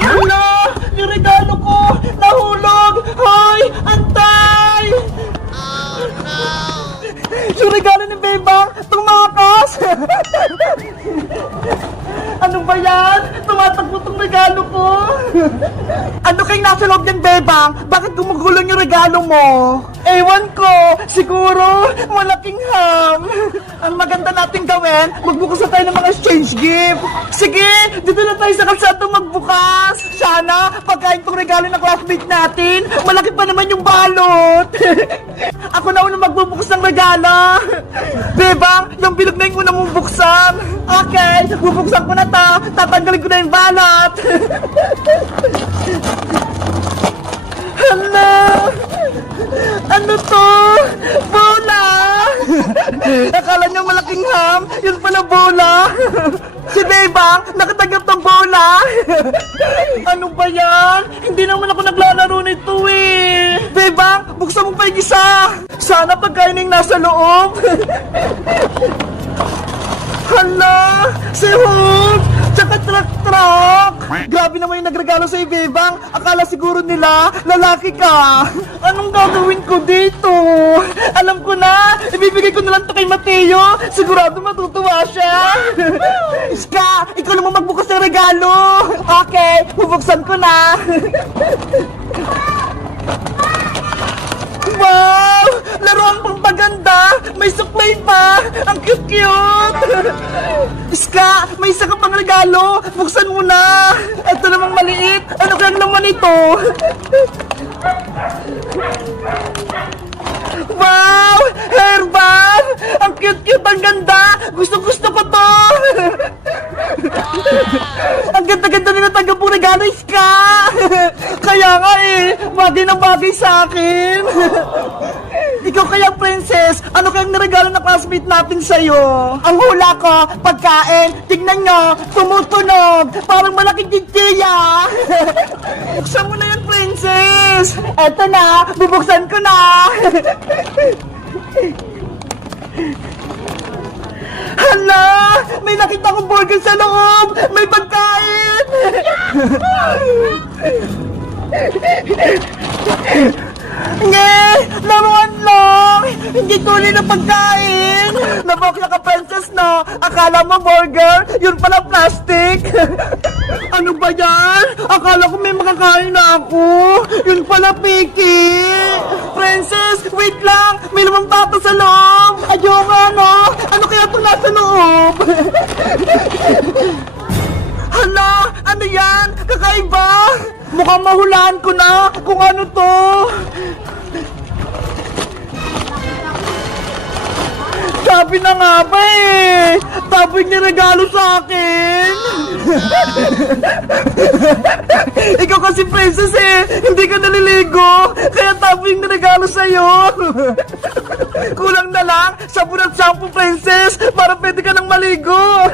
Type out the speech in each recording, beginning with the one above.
Hala! Yung regalo ko! Nahulog! Hoy! Antay! Oh, no! Yung regalo ni Bebang! Tumakas! Ano ba yan? Tumatakbo tong regalo ko! Ano kayong nasa loob ng Bebang? Bakit gumugulong yung regalo mo? Ewan ko! Siguro, malaking ham! Ang maganda nating gawin, magbukas na tayo ng mga exchange gift! Sige! Dito na tayo sa kalsado magbukas! Sana, pagkain tong regalo ng classmate natin, malaki pa naman yung balot! Ako na unang magbubukas ng regalo! Bebang, yung bilog na yung una mong buksan! Okay, bubuksan ko na to! Tatanggalin ko na yung balot! Hala! Ano to? Bola! Akala niyo malaking ham, yun pala bola! Si Bebang, nakatanggap ng bola! Ano ba yan? Hindi naman ako naglalaro nito eh! Bebang, buksan mo pa yung isa! Sana pagkain yung nasa loob! Hala! Si Hulk! Tsaka truck! Grabe naman yung nagregalo sa'yo, Bebang! Akala siguro nila, lalaki ka! Anong gagawin ko dito? Alam ko na! Ibibigay ko na lang to kay Mateo! Sigurado matutuwa siya! Iska! Ikaw naman magbukas ng regalo! Okay! Bubuksan ko na! Wow! Laruan pang paganda! May suklay pa! Ang cute-cute! Iska! May isa ka pang regalo! Buksan mo na! Ito namang maliit! Ano kayang laman ito? Wow! Hairband! Ang cute-cute! Ang ganda! Gusto-gusto ko to! Ang ganda-ganda nila tanggap mong regalo, Iska! Kaya nga eh! Bagay na bagay sa akin! Ikaw kaya, Princess, ano kayang niregalo na classmate natin sa'yo? Ang hula ko, pagkain, tignan nyo, tumutunog, parang malaking tigtiya. Buksan mo na yan, Princess. Eto na, bubuksan ko na. Hala, may nakita akong burger sa loob, may pagkain. Nge! Laruan lang! Hindi tuloy na pagkain! Nabokla ka, Princess, no? Akala mo burger? Yun pala plastic! Ano ba yan? Akala ko may makakain na ako! Yun pala piki! Princess, wait lang! May lumang tato sa loob! Ayoko, ano? Ano kaya itong nasa loob? Hala! Ano yan? Kakaiba? Mukhang mahulaan ko na kung ano to! Sabi na nga ba eh! Tapos niregalo sa akin! Ikaw kasi, Princess eh! Hindi ka naliligo! Kaya tapos yung niregalo sa'yo! Kulang na lang, sabon at shampoo, Princess! Para pwede ka nang maligo!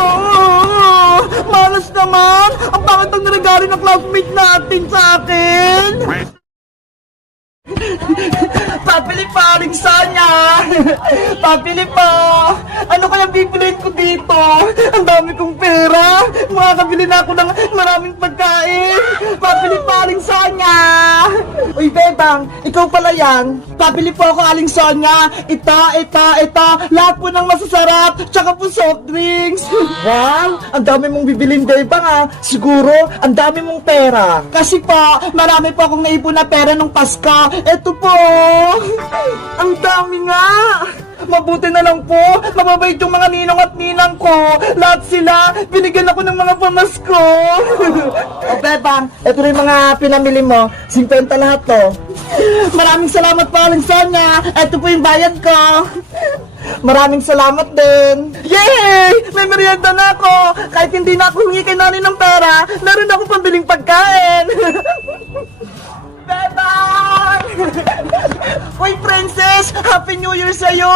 Oo! Malas naman! Ang pangit ang niregalo ng classmate natin sa akin! Papili pa, Aling Sonia! Papili pa! Ano kaya bibiliin ko dito? Ang dami kong pera! Makakabili na ako ng maraming pagkain! Papili pa, Aling Sonia! Uy, Bebang! Ikaw pala yan! Papili po ako, Aling Sonia! Ito! Lahat po ng masasarap! Tsaka po soft drinks! Wow! Ang dami mong bibilin, Bebang ah! Siguro, ang dami mong pera! Kasi po, marami po akong naipon na pera nung Pasko! Ito po! Ang dami nga! Mabuti na lang po, mababait yung mga ninong at ninang ko. Lahat sila, binigyan ako ng mga pamasko. O Bebang, ito rin mga pinamili mo. 50 lahat to. Maraming salamat po, Aling Sonia. Ito po yung bayad ko. Maraming salamat din. Yay! May merienda na ako. Kahit hindi na ako humingi kay nanay ng pera, naroon ako pambiling pagkain. Bebang! Uy, Princess! Happy New Year sa'yo!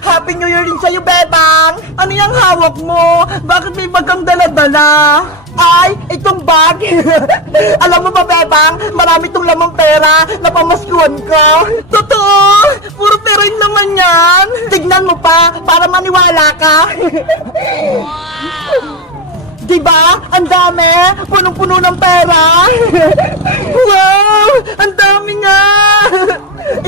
Happy New Year din sa'yo, Bebang! Ano yung hawak mo? Bakit may bagang dala-dala? Ay, itong bag! Alam mo ba, Bebang? Marami itong lamang pera na pamaskuhan ko. Totoo! Puro pera yung naman yan! Tignan mo pa, para maniwala ka! Diba? Ang dami! Punong-puno ng pera! Wow! Ang dami nga!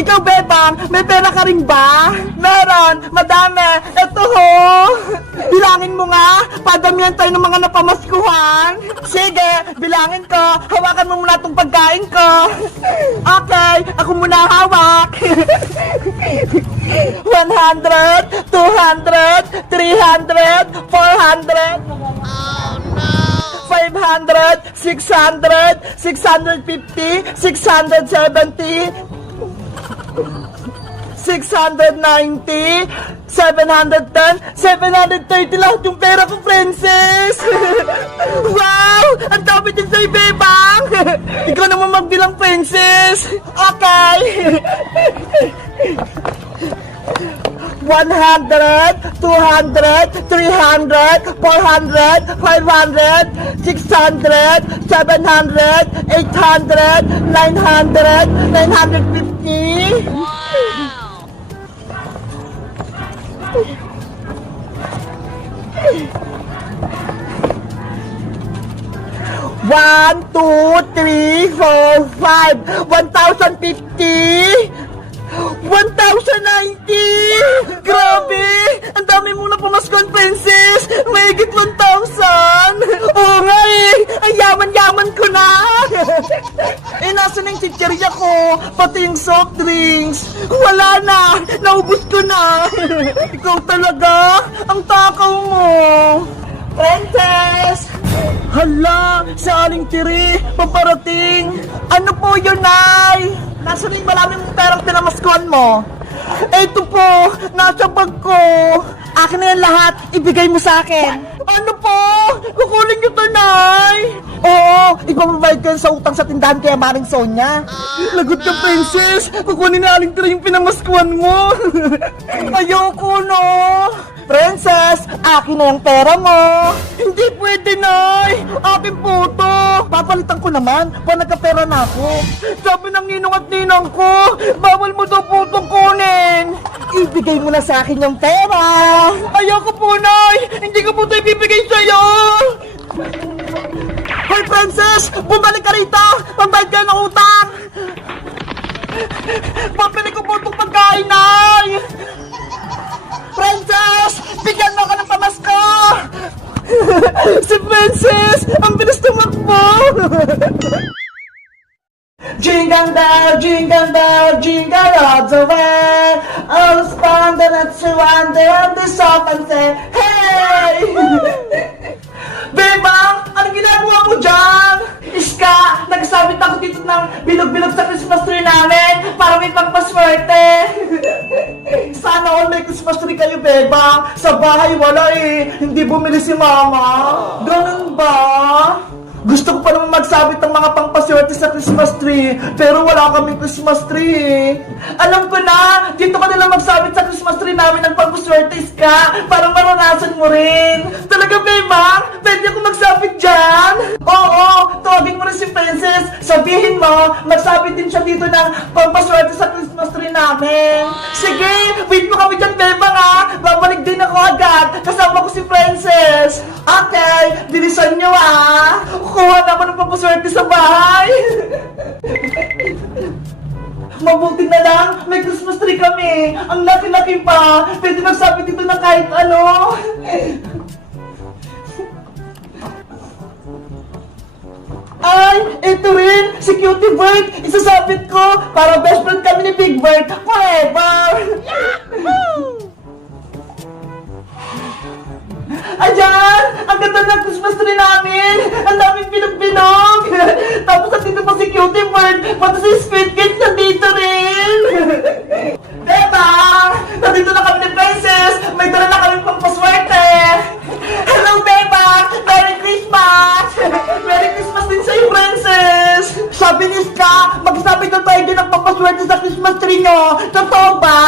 Ikaw, Bebang, may pera ka rin ba? Meron! Madami! Ito ho! Bilangin mo nga! Padamihan tayo ng mga napamaskuhan! Sige! Bilangin ko! Hawakan mo muna itong pagkain ko! Okay! Ako muna hawak! 100, 200, 300, 400, 500, 600, 650, 670, 690, 710, 730 lahat yung pera ko, Princess! Wow! Ang dami din sa'yo, Bebang! Ikaw naman magbilang, Princess! Okay! 100, 200, 300, 400, 500, 600, 700, 800, 900, 950. One, two, three, four, five, 1,050. 1,090! Grabe! Ang dami mong napamaskon, Princess! Mahigit 1,000! Oo nga eh! Ang yaman-yaman ko na! Eh, nasa na yung chichirya ko? Pati yung soft drinks! Wala na! Naubos ko na! Ikaw talaga! Ang takaw mo! Princess! Hala! Sa aling tiri! Paparating! Ano po yun, Nay? Nasaan yung maraming perang pinamaskuhan mo? Eto po, nasa bag ko. Akin na yan lahat, ibigay mo sa akin. Ano po? Kukunin niyo to, Nay? Oo, ipababayad ko sa utang sa tindahan kaya Maring Sonia. Lagot ka, Princess. Kukunin na aling tira yung pinamaskuhan mo. Ayoko, no? Princess, akin na yung pera mo. Hindi pwede, Nay. Akin po to. Papalitan ko naman pag nagkapera na ako. Sabi ng ninong at ninang ko, bawal mo daw po itong kunin. Ibigay mo na sa akin yung pera. Ayoko po, Nay. Hindi ko po ito ibibigay sa'yo. Hoy, Princess! Bumalik ka rito! Pambayad ka ng utang! Pabili ko po itong pagkain, Nay! Princess! Bigyan mo ako ng pamasko! Si Princess! Ang bilis tumakbo! Jingle bell, jingle bell, jingle all the way. All the fun that you wonder on the shop and say, hey! Bebang, anong ginagawa mo dyan? Iska, nagsabit ako dito ng bilog-bilog sa Christmas tree namin para may pagpaswerte. Sana all may Christmas tree kayo, Bebang. Sa bahay wala eh. Hindi bumili si Mama. Ganun ba? Gusto ko pa naman magsabit ng mga pangpaswerte sa Christmas tree, pero wala kaming Christmas tree. Alam ko na, dito ka nalang magsabit sa Christmas tree namin ng pangpaswerte, Iska, para maranasan mo rin. Talaga, Bebang? Pwede ako magsabit dyan? Oo, tawagin mo rin si Princess. Sabihin mo, magsabit din siya dito ng pangpaswerte sa Christmas tree namin. Sige, wait mo kami dyan, Bebang, ha? Babalik din ako agad. Kasama ko si Princess. Okay, bilisan nyo, ha? Kuha na ako ng papaswerte sa bahay. Mabuti na lang, may Christmas tree kami. Ang laki-laki pa. Pwede magsabit dito ng kahit ano. Ay, ito rin, si Cutie Bird. Isasabit ko para best friend kami ni Big Bird forever. Ayan! Ang ganda ng Christmas tree namin! Ang daming pinog-pinog! Tapos nandito pa si Cutie Bird, pati si Squid Kids nandito rin! Bebang! Nandito na kami ni Princess! May dala na kami pangpaswerte! Hello, Bebang! Merry Christmas! Merry Christmas din sa'yo, Princess! Sabi ni Ska, magsabi na tayo din ng pangpaswerte sa Christmas tree nyo! Totoo ba?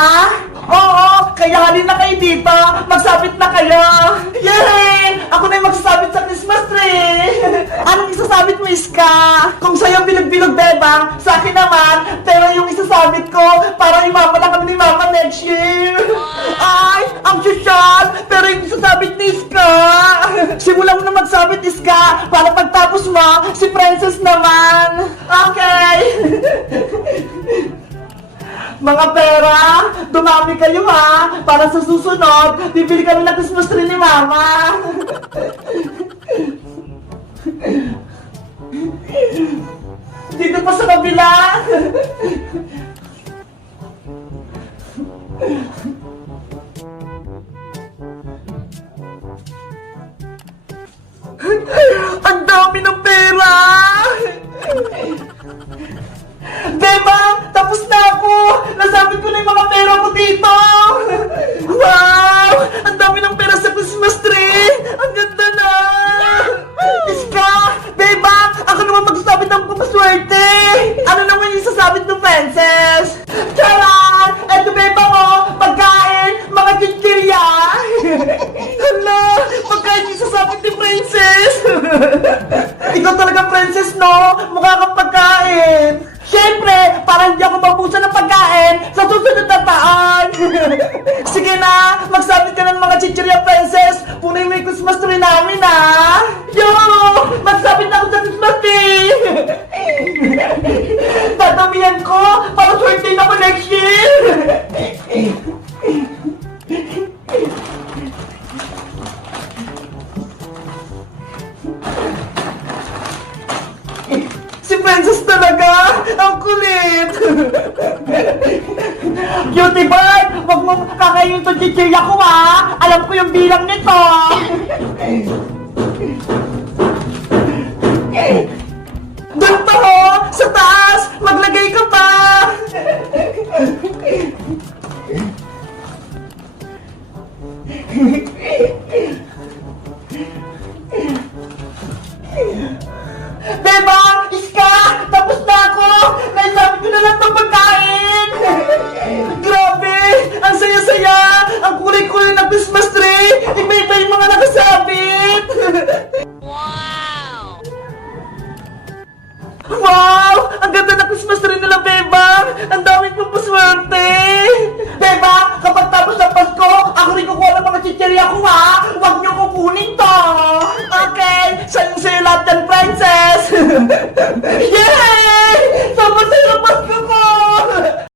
Oo! Kaya halin na kayo dito! Magsabit na kayo! Yay! Ako na yung magsasabit sa Christmas tree! Anong isasabi isasabit mo, Iska? Kung sa'yo bilog-bilog, Bebang, sa akin naman, pero yung isasabit ko, para imama na kami ni Mama next year. Ay, ang sosyal, pero yung isasabit ni Iska. Simulan mo na magsabit, Iska, para pagtapos mo, si Princess naman. Okay. Mga pera, dumami kayo ha, para sa susunod, bibili kami ng Christmas tree ni Mama. Dito pa sa kabila. Ang dami ng pera! Bebang, tapos na ako! Nasabit ko na yung mga pera ko dito! Wow! Ang dami ng pera sa Christmas tree! Ang ganda na! Iska! Bebang, ako naman magsasabit ng papaswerte! Ano naman yung sasabit ng Princess? Charan! Eto Bebang oh! Pagkain! Mga chichirya! Hala! Pagkain yung sasabit ni Princess! Ikaw talaga Princess no? Mukha kang pagkain! Siyempre, para hindi ako mabusa ng pagkain sa susunod na taon. Sige na, magsabit ka ng mga chichirya, Princess. Punoy mo yung Christmas tree namin, ha? Yo! Magsabit na ako sa Christmas tree! Dadamihan ko para swerte na ako next year! Si Princess talaga! Ang kulit! Cutie bird! Huwag mo kakainin itong chichirya ko ha! Alam ko yung bilang nito! Doon pa ho! Sa taas! Maglagay ka pa! Bebang! Iska! Tapos na ako! Naisabit ko na lang itong pagkain! Grabe! Ang saya-saya! Ang kulay-kulay ng Christmas tree! Iba-iba yung mga nakasabit! Wow! Wow! Ang ganda ng Christmas tree nila, Bebang! Ang daming kong paswerte! Bebang! Kapag tapos ng Pasko, ako rin kukuha ng mga chichirya ko ha! Huwag niyo kukunin to! Okay! Sa'yo lahat yan, Princess!